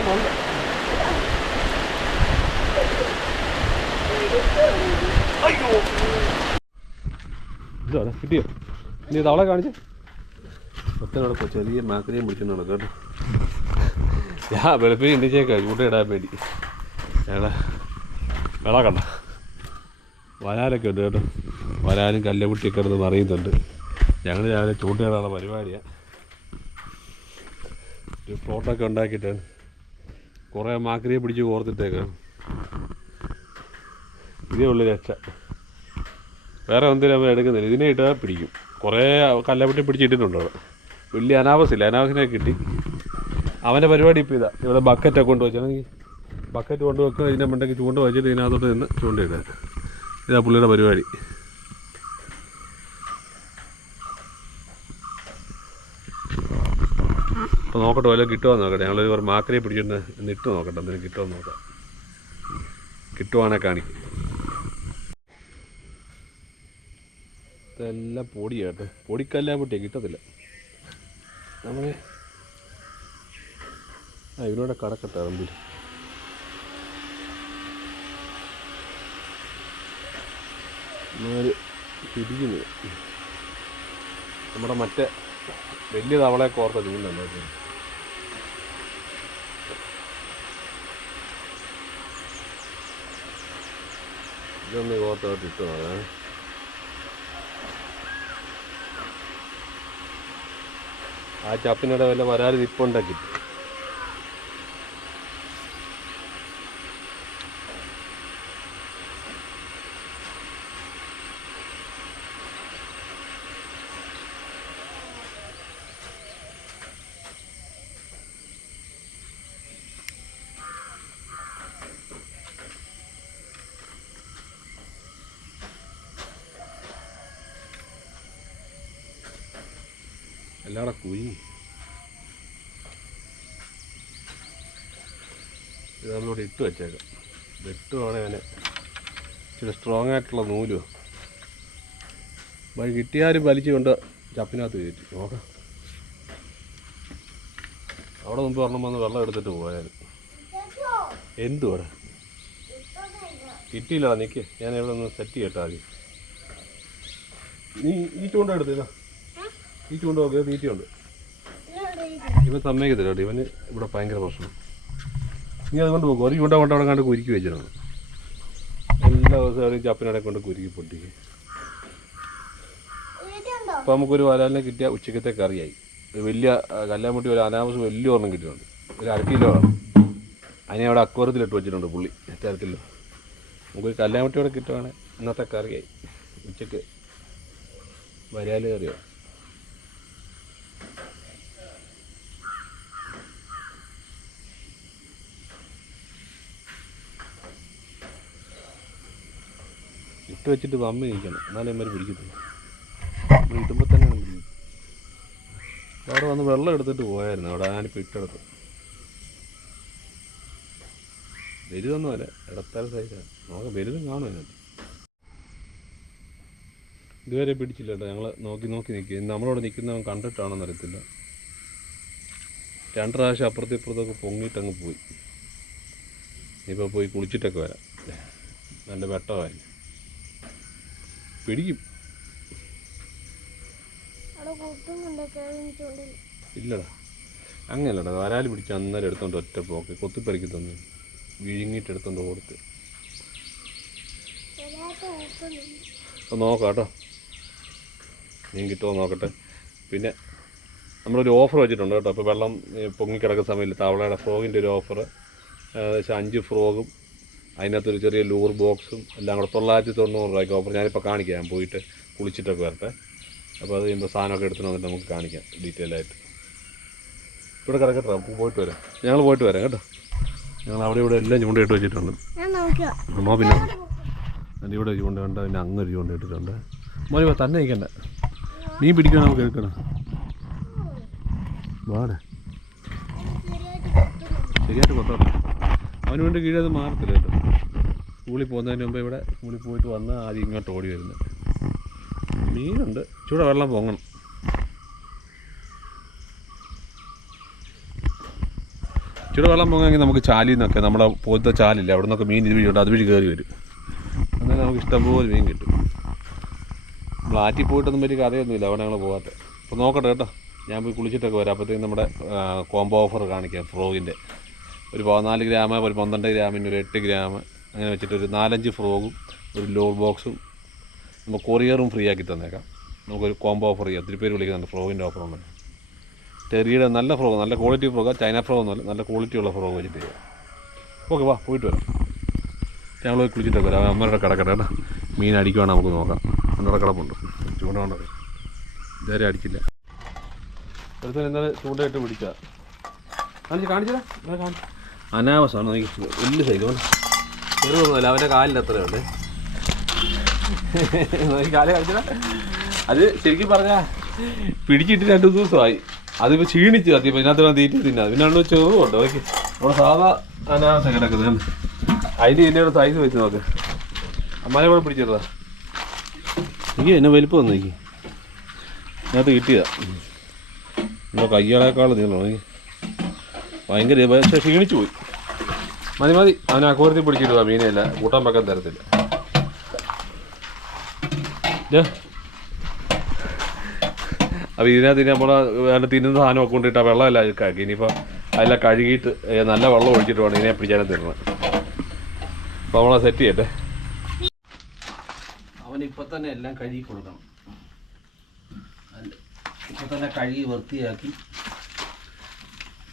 ഞാൻ കൊണ്ട് അയ്യോ. ഇതാണ് കിട്ടിയോ? ഇനി തവളെ കാണിച്ച്? ഒറ്റനോടെ ചെറിയ മാക്രിയും പിടിച്ചിട്ടുണ്ട് കേട്ടോ. ഞാൻ ചൂട്ടയിടാൻ വേണ്ടി. എടാ വെള കണ്ട. വരാലൊക്കെ ഉണ്ട് കേട്ടോ. വരാലും കല്ലമുട്ടിയൊക്കെ ഉണ്ടെന്ന് അറിയുന്നുണ്ട്. ഞങ്ങൾ രാവിലെ ചൂണ്ടയിടാനുള്ള പരിപാടിയാണ് ഒരു ഫ്ലോട്ടൊക്കെ ഉണ്ടാക്കിയിട്ട് കുറേ മാക്രിയെ പിടിച്ച് കോർത്തിട്ടേക്കാം. ഇതേ ഉള്ളു രക്ഷ. വേറെ ഒന്നിനും നമ്മൾ എടുക്കുന്നില്ല ഇതിനെ ഇട്ടാൽ പിടിക്കും. കുറേ കല്ലപ്പെട്ടി പിടിച്ചിട്ടിട്ടുണ്ട് അവിടെ. വലിയ അനാവസില്ല അനാവസിനെ കിട്ടി. അവന്റെ പരിപാടി ഇപ്പോൾ ഇതാ. ഇവിടെ ബക്കറ്റൊക്കെ കൊണ്ട് വെച്ചാണെങ്കിൽ ബക്കറ്റ് കൊണ്ട് വെക്കുക ഇതിന്റെ മണ്ടയ്ക്ക് ചൂണ്ട വെച്ചിട്ട് ഇതിനകത്തോട്ട് നിന്ന് ചൂണ്ടയിടുക. ഇതാ പുള്ളിയുടെ പരിപാടി. അപ്പോൾ നോക്കട്ടെ വല്ലതും കിട്ടുമോ നോക്കട്ടെ. ഞങ്ങളൊരു ഒരു മാക്രിയെ പിടിച്ചിട്ട് നിട്ട് നോക്കട്ടെ എന്തെങ്കിലും കിട്ടുമോ നോക്കാം. കിട്ടുവാണേ കാണിക്കും ഇതെല്ലാം പൊടിയാട്ടോ. പൊടിക്കല്ലാ പൊട്ടിയാ കിട്ടത്തില്ല. നമ്മൾ ആ ഇവരോടെ കടക്കട്ടെ അറമ്പിൽ എന്നാൽ തിരിക്കുന്നത് നമ്മുടെ മറ്റേ വലിയ തവളയെ കോർത്ത ചൂണ്ടല്ലോ ഇതൊന്ന് കോർത്തോട്ട് ഇട്ട് നോക്കാം ആ ചപ്പിനിടെ വല്ല വരാറ് നിപ്പുണ്ടാക്കി എല്ലാടെ കുഴി ഇത് നമ്മളിവിടെ ഇട്ട് വെച്ചേക്കാം. വെട്ടുവാണെങ്കിൽ അതിന് ഇച്ചിരി സ്ട്രോങ് ആയിട്ടുള്ള നൂലും വഴി കിട്ടിയാലും വലിച്ചുകൊണ്ട് ചപ്പിനകത്ത് കയറ്റി. നോക്കാം. അവിടെ മുമ്പ് ഒരെണ്ണം വന്ന് വെള്ളം എടുത്തിട്ട് പോയാലും എന്തുവാടെ? കിട്ടിയില്ല നിൽക്കേ ഞാൻ ഇവിടെ ഒന്ന് സെറ്റ് ചെയ്യട്ടെ ആദ്യം. നീ ഈ ചൂണ്ട എടുത്തില്ല ഈ ചൂണ്ട നോക്കിയാൽ തീറ്റയുണ്ട് ഇവൻ സമ്മതിക്കത്തില്ല കേട്ടോ. ഇവന് ഇവിടെ ഭയങ്കര പ്രശ്നം. നീ അതുകൊണ്ട് പോകും ഒരു ചൂണ്ട കൊണ്ട് അവിടെ കണ്ട് കുരുക്കി വെച്ചിരുന്നു. എല്ലാ ദിവസവും ചപ്പിനടെ കൊണ്ട് കുരുക്കി പൊട്ടിക്ക് അപ്പോൾ നമുക്കൊരു വരാലിനെ കിട്ടിയ ഉച്ചക്കത്തെ കറിയായി. വലിയ കല്ലാമുട്ടി ഒരു അനാമസ് വലിയ ഒരെണ്ണം കിട്ടിയിട്ടുണ്ട്. ഒരു അര കിലോ ആണ്. അതിനെ അവിടെ അക്വറത്തിലിട്ട് വെച്ചിട്ടുണ്ട് പുള്ളി. തരത്തില്ല നമുക്കൊരു കല്ലാമുട്ടി അവിടെ കിട്ടുവാണെങ്കിൽ ഇന്നത്തെ കറിയായി. ഉച്ചയ്ക്ക് വരാൽ കറിയോ ഇട്ട് വെച്ചിട്ട് വമ്മി നീക്കണം എന്നാലേ ഇമ്മര് പിടിക്കത്തുള്ളൂ. നമ്മൾ ഇടുമ്പോൾ തന്നെ അങ്ങ് പിടിക്കും. അവിടെ വന്ന് വെള്ളം എടുത്തിട്ട് പോയായിരുന്നു. അവിടെ ഞാനിപ്പോൾ ഇട്ടെടുത്ത് വലുതൊന്നും അല്ല. ഇടത്താൽ സൈസാണ് നോക്കാം വലുതും കാണും അതിനകത്ത്. ഇതുവരെ പിടിച്ചില്ല കേട്ടോ. ഞങ്ങൾ നോക്കി നോക്കി നിൽക്കുക. നമ്മളവിടെ നിൽക്കുന്നവൻ കണ്ടിട്ടാണോ അറിയത്തില്ല. രണ്ട് പ്രാവശ്യം അപ്പുറത്തും ഇപ്പുറത്തൊക്കെ പൊങ്ങിയിട്ടങ്ങ് പോയി. ഇപ്പോൾ പോയി കുളിച്ചിട്ടൊക്കെ വരാം. നല്ല വെട്ടമായി പിടിക്കും. ഇല്ലടാ. അങ്ങനല്ലടാ വരാൽ പിടിച്ച് അന്നേരം എടുത്തോണ്ട് ഒറ്റ പോക്ക്. കൊത്തിപ്പറിക്ക് തന്നു വിഴുങ്ങിയിട്ട് എടുത്തോണ്ട് കൊടുത്ത് നോക്കാം കേട്ടോ മീൻ കിട്ടുമോ നോക്കട്ടെ. പിന്നെ നമ്മളൊരു ഓഫർ വെച്ചിട്ടുണ്ട് കേട്ടോ. അപ്പോൾ വെള്ളം പൊങ്ങിക്കിടക്കുന്ന സമയത്ത് തവളയുടെ ഫ്രോഗിന്റെ ഒരു ഓഫർ ഏകദേശം അഞ്ച് ഫ്രോഗും അതിനകത്തൊരു ചെറിയ ലൂർ ബോക്സും എല്ലാം കൂടെ തൊള്ളായിരത്തി തൊണ്ണൂറ് രൂപയ്ക്ക് ഓഫർ ഞാനിപ്പോൾ കാണിക്കാം ഞാൻ പോയിട്ട് കുളിച്ചിട്ടൊക്കെ വരട്ടെ. അപ്പോൾ അത് കഴിയുമ്പോൾ സാധനമൊക്കെ എടുത്തു വന്നിട്ട് നമുക്ക് കാണിക്കാം ഡീറ്റെയിൽ ആയിട്ട്. ഇവിടെ കിടക്കട്ടെ നമുക്ക് പോയിട്ട് വരാം. ഞങ്ങൾ പോയിട്ട് വരാം കേട്ടോ. ഞങ്ങൾ അവിടെ ഇവിടെ എല്ലാം ചൂണ്ടയിട്ട് വെച്ചിട്ടുണ്ട്. ഞാൻ നോക്കിയോ? അമ്മ പിന്നെ അതിന്റെ ഇവിടെ ചൂണ്ട ചൂണ്ടയുണ്ട് പിന്നെ അങ്ങ് ഒരു ചൂണ്ട ഇട്ടിട്ടുണ്ട്. മോനെ തന്നെ നിൽക്കണ്ട നീ പിടിക്കാൻ നമുക്ക് എടുക്കണം? വാടേ. ശരിയായിട്ട് കൊത്തോട്ടെ അവന് വേണ്ടി കീഴത് മാറത്തില്ല കേട്ടോ. സ്കൂളിൽ പോകുന്നതിന് മുമ്പ് ഇവിടെ സ്കൂളിൽ പോയിട്ട് വന്ന് ആദ്യം ഇങ്ങോട്ട് ഓടി വരുന്നത് മീനുണ്ട്. ചൂടെ വെള്ളം പൊങ്ങണം. ചൂട വെള്ളം പൊങ്ങെങ്കിൽ നമുക്ക് ചാലിൽ നിന്നൊക്കെ നമ്മുടെ പോലത്തെ ചാലില്ല. അവിടെ നിന്നൊക്കെ മീൻ ഇത് വഴിയുണ്ട് അതുവഴി കയറി വരും. അങ്ങനെ നമുക്ക് ഇഷ്ടംപോലെ മീൻ കിട്ടും. നമ്മൾ ആറ്റി പോയിട്ടൊന്നും വലിയ കഥയൊന്നുമില്ല. അവിടെ ഞങ്ങൾ പോകാത്ത അപ്പോൾ നോക്കട്ടെ കേട്ടോ. ഞാൻ പോയി കുളിച്ചിട്ടൊക്കെ വരാം. അപ്പോഴത്തേക്കും നമ്മുടെ കോംബോ ഓഫർ കാണിക്കാം. ഫ്രോഗിന്റെ ഒരു പതിനാല് ഗ്രാം ഒരു പന്ത്രണ്ട് ഗ്രാമിന് ഒരു എട്ട് ഗ്രാം അങ്ങനെ വെച്ചിട്ട് ഒരു നാലഞ്ച് ഫ്രോഗും ഒരു ലോ ബോക്സും നമുക്ക് കൊറിയറും ഫ്രീ ആക്കി തന്നേക്കാം. നമുക്കൊരു കോംബോ ഓഫർ ചെയ്യാം. ഒത്തിരി പേര് വിളിക്കുന്നുണ്ട് ഫ്രോഗിന്റെ ഓഫർ ഉണ്ട് ടെറിയുടെ നല്ല ഫ്രോഗ് നല്ല ക്വാളിറ്റി ഫ്രോഗ് ചൈന ഫ്രോഗ് ഒന്നുമല്ല നല്ല ക്വാളിറ്റി ഉള്ള ഫ്രോഗ് വെച്ചിട്ട് ചെയ്യാം. ഓക്കെ വാ പോയിട്ട് വരാം. ഞങ്ങൾ പോയി കുളിച്ചിട്ടൊക്കെ വരാം. അമ്മയുടെ കിടക്കട്ടെ കേട്ടോ മീൻ അടിക്കുവാണ് നമുക്ക് നോക്കാം. അമ്മയുടെ കിടപ്പുണ്ട്. ചൂണ്ട കൊണ്ടത് ഇതുവരെ അടിച്ചില്ല. ഒരുത്തൻ ഇന്നലെ ചൂണ്ടയിട്ട് പിടിച്ചാൽ കാണിച്ച് കാണിച്ചതാ അനാവശ്യമാണ് എനിക്ക് നോക്കി. വലിയ സൈസ് ചെറുതൊന്നുമല്ല അവന്റെ കാലിന്റെ അത്രയുണ്ട് നോക്കി കാൽ കാണിച്ചതാ അത് ശരിക്കും പറഞ്ഞാ പിടിച്ചിട്ട് രണ്ടു ദിവസമായി. അതിപ്പോൾ ക്ഷീണിച്ച് സത്യം ഇതിനകത്ത് തീറ്റി തിന്നാ അതിനാണ് ചെറുതുണ്ട് ഓക്കെ. നമ്മുടെ സാധാ അനാവസം കിടക്കുന്നത് അതിന്റെ ഇതിന്റെ സൈസ് വെച്ച് നോക്ക്. അമ്മാനെ കൂടെ പിടിച്ചിരുതാ എനിക്ക് എന്നെ വലിപ്പം വന്നു എനിക്ക് ഇതിനകത്ത് കിട്ടിയതാ. നമ്മുടെ കയ്യാളേക്കാൾ നീളം ഭയങ്കര പക്ഷേ ക്ഷീണിച്ചു പോയി. മതി മതി. അവനെ അക്കൂരത്തിൽ പിടിച്ചിടുക മീനെയല്ല കൂട്ടാൻ വെക്കാൻ തരത്തില്ല. ദേ. അപ്പോൾ ഇതിനകത്ത് ഇനി നമ്മളെ വേണ്ട തിന്നുന്ന സാധനമൊക്കെ കൊണ്ടിട്ട് ആ വെള്ളമെല്ലാം അഴുക്കാക്കി. ഇനിയിപ്പോൾ അതെല്ലാം കഴുകിയിട്ട് നല്ല വെള്ളം ഒഴിച്ചിട്ട് വേണം. ഇതിനെ പിടിച്ചാലും തരുന്നത് അപ്പോൾ നമ്മളെ സെറ്റ് ചെയ്യട്ടെ. അവൻ ഇപ്പൊ തന്നെ എല്ലാം കഴുകി കൊടുക്കണം. ഇപ്പൊ തന്നെ കഴുകി വൃത്തിയാക്കി.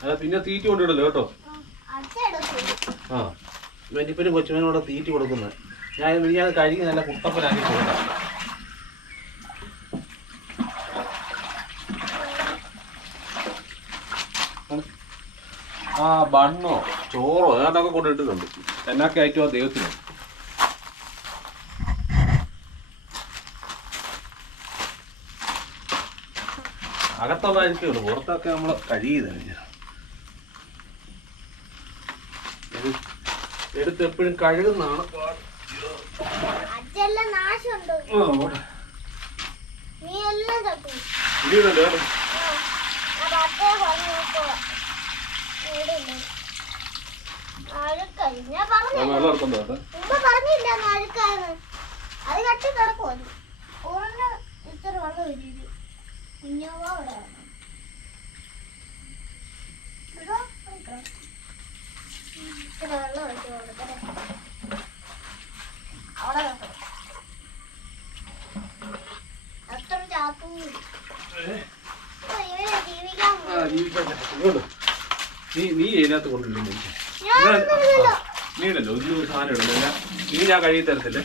അല്ല പിന്നെ തീറ്റ കൊണ്ടിടല്ലോ കേട്ടോ? അച്ഛടുക്കും വെണ്ടിപ്പനും കൊച്ചുമനും കൂടെ തീറ്റി കൊടുക്കുന്നത് ഞാൻ ഞാൻ കഴുകി നല്ല കുട്ടപ്പനാക്കി കൊടുക്കാം. ആ ബണ്ണോ ചോറോ ഏതാണ്ടൊക്കെ കൊണ്ടിട്ടിട്ടുണ്ട്. എന്നൊക്കെ ആയിട്ടും ആ ദൈവത്തിന്? അകത്തുള്ളതായിരിക്കുള്ളൂ. പുറത്തൊക്കെ നമ്മൾ കഴുകി തന്നെ എടുത്ത് എപ്പോഴും കഴുകുന്നതാണ് പാട്. അച്ഛെല്ലാം നാശമുണ്ട് ആ, പോട്ടെ. നീ എല്ലാം തട്ടു ഇനിയുണ്ടല്ലോ കേട്ടോ അപ്പൊ അച്ഛയെ പറഞ്ഞു നോക്കുക അഴുക്കായി ഞാൻ ഞാൻ പറഞ്ഞില്ല വെള്ളം എടുത്തോണ്ട് കേട്ടോ മുമ്പ് എപ്പോഴും കഴുകുന്നതാണ് അത് കട്ടി ഇത്ര വെള്ളം വരും കുഞ്ഞോവോ അവിടെ ഇത്ര വെള്ളം ഒഴിച്ച് കൊടുക്കട്ടെ. അവിടെ അത്ര പറ്റും. നീ നീ ഇതിനകത്ത് കൊണ്ടിട്ടില്ല നീ ഇടല്ലോ ഒരു സാധനം ഇടല്ലോ നീ ഞാൻ കഴുകി തരത്തില്ലേ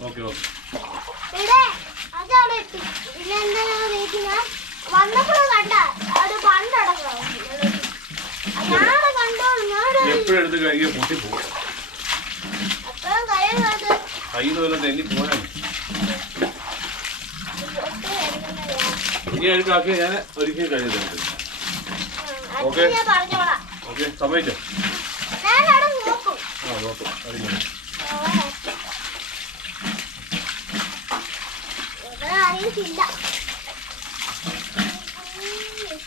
ഓക്കെ ഓക്കെ വന്നപ്പോഴും കണ്ട അത് പണ്ടടക്കാം ഞാനവിടെ കണ്ടോളൂ ഞാനവിടെ എപ്പോഴും എടുത്ത് കഴുകിയ കഴിയുന്നത് കയ്യിൽ നിന്ന് വല്ലതും തെന്നി പോയാൽ ഇനി അഴുക്കാക്കി ഞാൻ ഒരിക്കലും കഴുകി ഓക്കെ ഓക്കേ. സമയത്ത് ആ നോക്കും ഇവിടെ അറിയത്തില്ല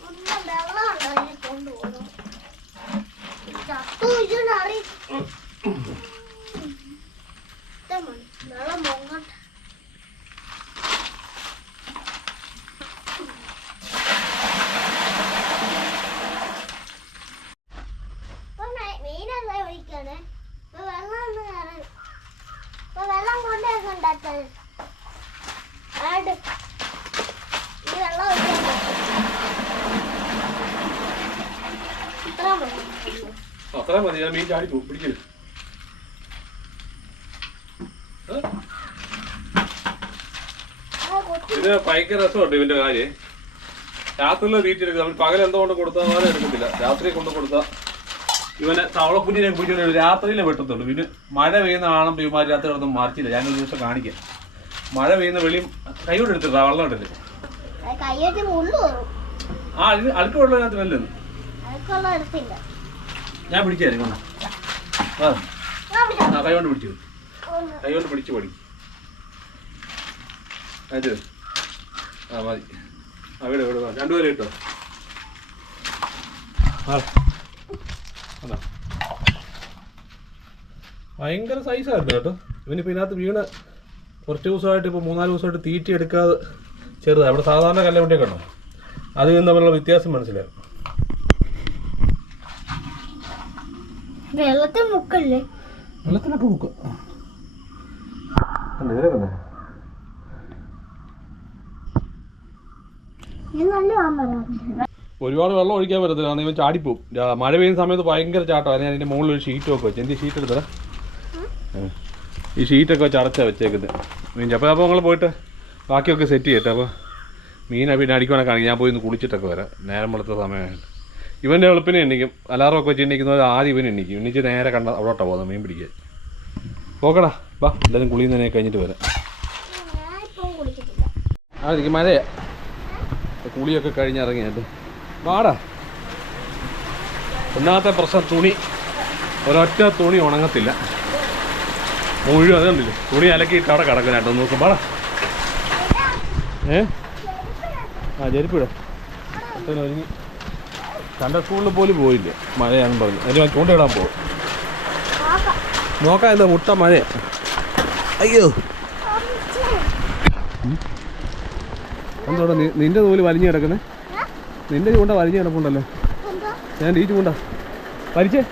ഒന്നും വെള്ളമുണ്ടോ അതിനെ കൊണ്ടുപോകുന്നു ചത്തു ഇതിനറിയ വെള്ളം പൊങ്ങട്ടെ ഇപ്പൊ മെ- മീനല്ല ഒഴിക്കാണ് ഇപ്പൊ വെള്ളം ഒന്ന് കയറാൻ ഇപ്പൊ വെള്ളം കൊണ്ടുവരുന്നുണ്ടാത്തത് ആട് ഈ വെള്ളം ഒഴിക്കാൻ ഇത്ര മതി അത്രയും മതി ഞാൻ മീൻ ചാടി പോകും. പിടിക്കരുത് പിന്നെ ഭയങ്കര രസമുണ്ട് ഇവന്റെ കാര്യം. രാത്രിയിലെ തീറ്റെടുക്കുക നമ്മൾ പകൽ എന്തോ കൊണ്ട് കൊടുത്താൽ എടുക്കത്തില്ല. രാത്രി കൊണ്ട് കൊടുത്താൽ ഇവനെ തവളക്കുഞ്ഞിനെ പിടിച്ചോണ്ട് രാത്രിയിലെ വെട്ടത്തുള്ളൂ. പിന്നെ മഴ പെയ്യുന്ന കാണുമ്പോൾ ഇവന്മാർ രാത്രി കിടന്ന് മറിച്ചില്ല. ഞാനൊരു ദിവസം കാണിക്കാം. മഴ പെയ്യുന്ന വെളിയും കൈയോട് എടുത്തിട്ടാ വെള്ളം കയ്യേറ്റ് ആ അഴുക്ക് വെള്ളം അതിനകത്ത് എടുത്തില്ല. ഞാൻ പിടിക്കാൻ കൊണ്ടാ ആ കൈ കൊണ്ട് പിടിച്ചു കൈ കൊണ്ട് പിടിച്ചു പഠി അതെ ആ മതി. ആ ഇവിടെ വിട് രണ്ടുപേരും കിട്ടോ ഭയങ്കര സൈസായിരുന്നു കേട്ടോ. ഇവനിപ്പോൾ ഇതിനകത്ത് വീണ് കുറച്ച് ദിവസമായിട്ട് ഇപ്പോൾ മൂന്നാൽ ദിവസമായിട്ട് തീറ്റി എടുക്കാതെ ചെറുതാണ് അവിടെ സാധാരണ കല്ലവണ്ടിയൊക്കെ ഉണ്ടോ? അതിൽ നിന്ന് തമ്മിലുള്ള വ്യത്യാസം മനസ്സിലാവും വെള്ളത്തിൽ മുക്കല്ലേ? വെള്ളത്തിലൊക്കെ മുക്ക. ഒരുപാട് വെള്ളം ഒഴിക്കാൻ പറ്റത്തില്ല. കാരണം ഇവൻ ചാടിപ്പോവും. മഴ പെയ്യുന്ന സമയത്ത് ഭയങ്കര ചാട്ടമാണ് ഞാൻ അതിന്റെ മുകളിൽ ഒരു ഷീറ്റ് ഒക്കെ വെച്ചു. എന്ത് ഷീറ്റ് എടുത്തടാ? ഈ ഷീറ്റൊക്കെ വെച്ച് അടച്ചാണ് വെച്ചേക്കുന്നത് മീൻ അപ്പോൾ അപ്പോൾ നിങ്ങൾ പോയിട്ട് ബാക്കിയൊക്കെ സെറ്റ് ചെയ്യട്ടെ. അപ്പോൾ മീൻ പിന്നെ അടിക്കുവാണെങ്കിൽ കാണിക്കും. ഞാൻ പോയി ഒന്ന് കുളിച്ചിട്ടൊക്കെ വരാം. നേരം വെളുത്ത സമയമായിട്ട് ഇവന്റെ എളുപ്പിനെ എണ്ണിക്കും. അലാറമൊക്കെ വെച്ച് എണ്ണിക്കുന്നത് ആദ്യം ഇവൻ എണ്ണിക്കും. എണ്ണിച്ച് നേരെ കണ്ട അവിടോട്ടാ പോകുന്നത് മീൻ പിടിക്കാൻ. പോക്കടാ വാ എല്ലാവരും കുളിയുന്നതിനെ കഴിഞ്ഞിട്ട് വരാം. ആ എനിക്ക് മഴയാ. കുളിയൊക്കെ കഴിഞ്ഞിറങ്ങിയായിട്ട് വാടാ. ഒന്നാമത്തെ പ്രശ്നം തുണി. ഒരൊറ്റ തുണി ഉണങ്ങത്തില്ല. മുഴുവൻ അത് കണ്ടില്ല? തുണി അലക്കിയിട്ട് അവിടെ കിടക്കും രണ്ടു മൂന്ന് ദിവസം വാടാ. ഏ? ആ ചെരുപ്പിട ഒരുങ്ങി. കണ്ട സ്കൂളിൽ പോലും പോയില്ല. മഴയാണെന്ന് പറഞ്ഞു. അതിന് ചൂണ്ടയിടാൻ പോകും നോക്കാം എന്താ മുട്ട മഴ. അയ്യോ. എന്തോടാ നിന്റെ നൂൽ വലിഞ്ഞു കിടക്കുന്നേ? നിന്റെ ചൂണ്ട വലിഞ്ഞു കിടപ്പുണ്ടല്ലോ. ഞാൻ ഈ ചൂണ്ട. വലിച്ചേ.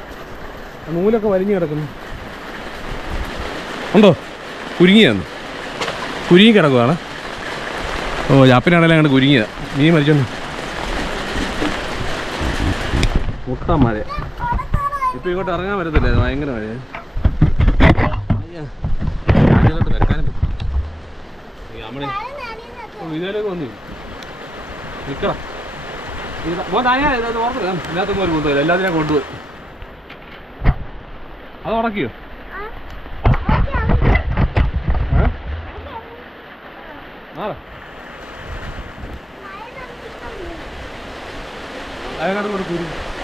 നൂലൊക്കെ വലിഞ്ഞു കിടക്കുന്നു. ഉണ്ടോ? കുരുങ്ങിയാന്ന്. കുരുങ്ങി കിടക്കുവാണ്. ഓ ജാപ്പിനാണെങ്കിലും അങ്ങോട്ട് കുരുങ്ങിയതാണ് നീ മരിച്ചോണ്ട് മുട്ട മഴ ഇപ്പൊ ഇങ്ങോട്ട് ഇറങ്ങാൻ പറ്റത്തില്ല? ഭയങ്കര മഴ വെക്കാനും നമ്മളെ ഇതിലേക്ക് വന്നു നിക്കണം ഇതിനകത്തൊന്നും ഒരു ബന്ധമില്ല എല്ലാത്തിനും കൊണ്ടുപോയി. അത് ഉടക്കിയോ? ഏ? മാറാ കൊണ്ട് കുരു ഏ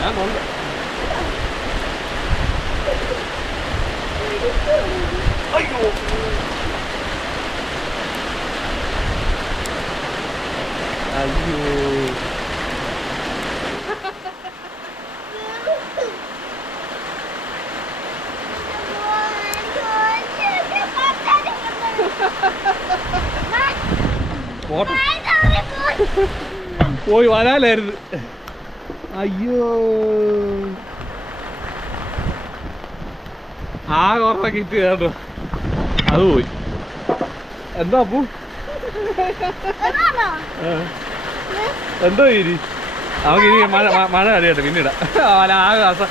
ഞാൻ കൊണ്ട് അയ്യോ അയ്യോ പോട്ടെ. പോയി വരാലായിരുന്നു. അയ്യോ. ആ കുറച്ച കിറ്റ് കേട്ടോ. അത് പോയി. എന്താ അപ്പു. എന്തോ ഇരി? അവക്ക് ഇനി മഴ മഴ അറിയട്ടെ പിന്നീട്. അല്ല ആകെ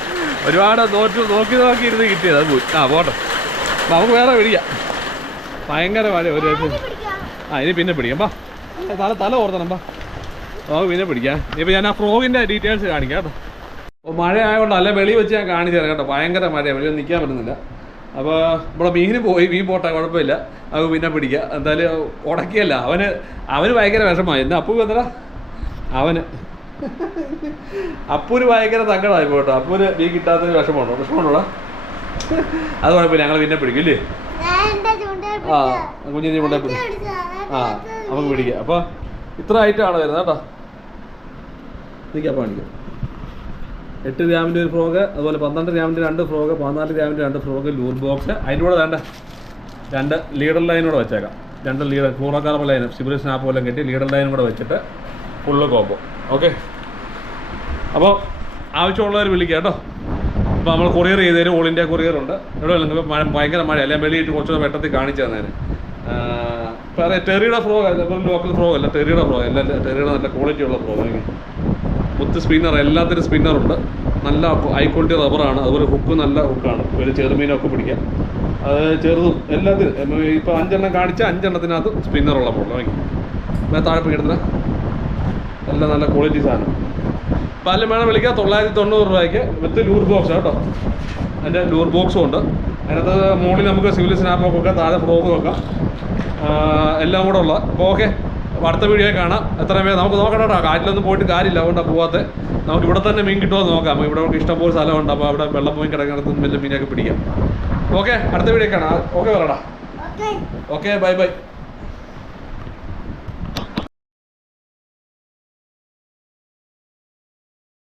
ഒരുപാട് നോക്കി നോക്കി നോക്കി ഇരുന്ന് കിട്ടിയത്. അത് പോയി. ആ പോട്ടെ. നമുക്ക് വേറെ പിടിക്കാം. ഭയങ്കര മഴ ഒരു ആ ഇനി പിന്നെ പിടിക്കാം. ബാ തല തല ഓർത്തണം ബാ നമുക്ക് പിന്നെ പിടിക്കാം. ഇപ്പം ഞാൻ ആ ഫ്രോഗിന്റെ ഡീറ്റെയിൽസ് കാണിക്കാം കേട്ടോ. അപ്പോൾ മഴ ആയതുകൊണ്ട് അല്ല വെളി വെച്ച് ഞാൻ കാണിച്ചു തരാം കേട്ടോ. ഭയങ്കര മഴയാണ് വെളിയിൽ നിൽക്കാൻ പറ്റുന്നില്ല. അപ്പോൾ ഇവിടെ മീന് പോയി മീൻ പോട്ടെ കുഴപ്പമില്ല. അത് പിന്നെ പിടിക്കുക എന്തായാലും ഉടക്കിയല്ല. അവന് അവന് ഭയങ്കര വിഷമമായി. എന്നാ അപ്പു എന്താ അവന്. അപ്പൂര് ഭയങ്കര തങ്കടായി പോട്ടോ അപ്പൂര് മീൻ കിട്ടാത്തൊരു വിഷമമുണ്ടോ? വിഷമമുണ്ടോ അത് കുഴപ്പമില്ല. ഞങ്ങൾ പിന്നെ പിടിക്കും ഇല്ലേ? ആ കുഞ്ഞിനെ കൊണ്ടേ പിടിക്കും ആ നമുക്ക് പിടിക്കാം. അപ്പോൾ ഇത്ര ഐറ്റമാണ് വരുന്നത് കേട്ടോ. നിൽക്കാം കാണിക്കാം. എട്ട് ഗ്രാമിന്റെ ഒരു ഫ്രോഗ് അതുപോലെ പന്ത്രണ്ട് ഗ്രാമിന്റെ രണ്ട് ഫ്രോഗ് പതിനാല് ഗ്രാമിന്റെ രണ്ട് ഫ്രോഗ് ലൂർ ബോക്സ്. അതിന്റെ കൂടെ വേണ്ട. രണ്ട് ലീഡർ ലൈനൂടെ വെച്ചേക്കാം. രണ്ട് ലീഡർ ഫ്ലൂറോകാർബൺ ലൈൻ സിബിൽ സ്നാപ്പ് പോലെ കെട്ടി ലീഡർ ലൈനും കൂടെ വെച്ചിട്ട് ഫുള്ള് കോമ്പോ ഓക്കെ അപ്പോൾ ആവശ്യമുള്ളവർ വിളിക്കാം കേട്ടോ. അപ്പോൾ നമ്മൾ കൊറിയർ ചെയ്ത് തരും ഓൾ ഇന്ത്യ കൊറിയർ ഉണ്ട്. എവിടെ നിങ്ങൾക്ക് മഴ ഭയങ്കര മഴ അല്ലെങ്കിൽ വെളിയിട്ട് കുറച്ചുകൂടെ വെട്ടത്തിൽ കാണിച്ചു തന്നേനെ. അതെ ടെറിയുടെ ഫ്രോ ലോക്കൽ ഫ്രോ അല്ല ടെറിയുടെ ഫ്രോ അല്ല ടെറിയുടെ നല്ല ക്വാളിറ്റി ഉള്ള ഫ്രോ മുത്ത് സ്പിന്നർ എല്ലാത്തിനും സ്പിന്നറുണ്ട് നല്ല ഹൈ ക്വാളിറ്റി റബ്ബറാണ് അതുപോലെ ഹുക്ക് നല്ല ഹുക്കാണ് ഒരു ചെറുമീനൊക്കെ പിടിക്കാം. അത് ചെറുതും എല്ലാത്തിനും. ഇപ്പോൾ അഞ്ചെണ്ണം കാണിച്ച അഞ്ചെണ്ണത്തിനകത്ത് സ്പിന്നറുള്ള ഫോട്ടോ വാങ്ങി താഴെ പോയി എടുത്തില്ല എല്ലാം നല്ല ക്വാളിറ്റി സാധനം. പല വേണം വിളിക്കാം. തൊള്ളായിരത്തി തൊണ്ണൂറ് രൂപയ്ക്ക് വിത്ത് ലൂർ ബോക്സ് കേട്ടോ. അതിന്റെ ലൂർ ബോക്സും ഉണ്ട്. അതിനകത്ത് മുകളിൽ നമുക്ക് സിവിൽ സ്നാപ്പൊക്കെ വെക്കാം താഴെ ഫ്രോക്ക് വെക്കാം. എല്ലാം കൂടെ ഉള്ള. അപ്പോൾ ഓക്കെ അടുത്ത വീഡിയോ കാണാം. എത്ര വേഗം നമുക്ക് നോക്കണം കേട്ടോ. കാറ്റിലൊന്നും പോയിട്ട് കാര്യമില്ല. അതുകൊണ്ടാണ് പോകാത്തത് നമുക്ക് ഇവിടെ തന്നെ മീൻ കിട്ടുമെന്ന് നോക്കാം. ഇവിടെ നമുക്ക് ഇഷ്ടംപോലെ സ്ഥലമുണ്ട്. അപ്പോൾ അവിടെ വെള്ളം പോയി കിടക്കുന്നിടത്ത് വലിയ മീനൊക്കെ പിടിക്കാം. ഓക്കെ അടുത്ത വീഡിയോ കാണാം. ഓക്കെ പറയടാ ഓക്കെ ബൈ ബൈ.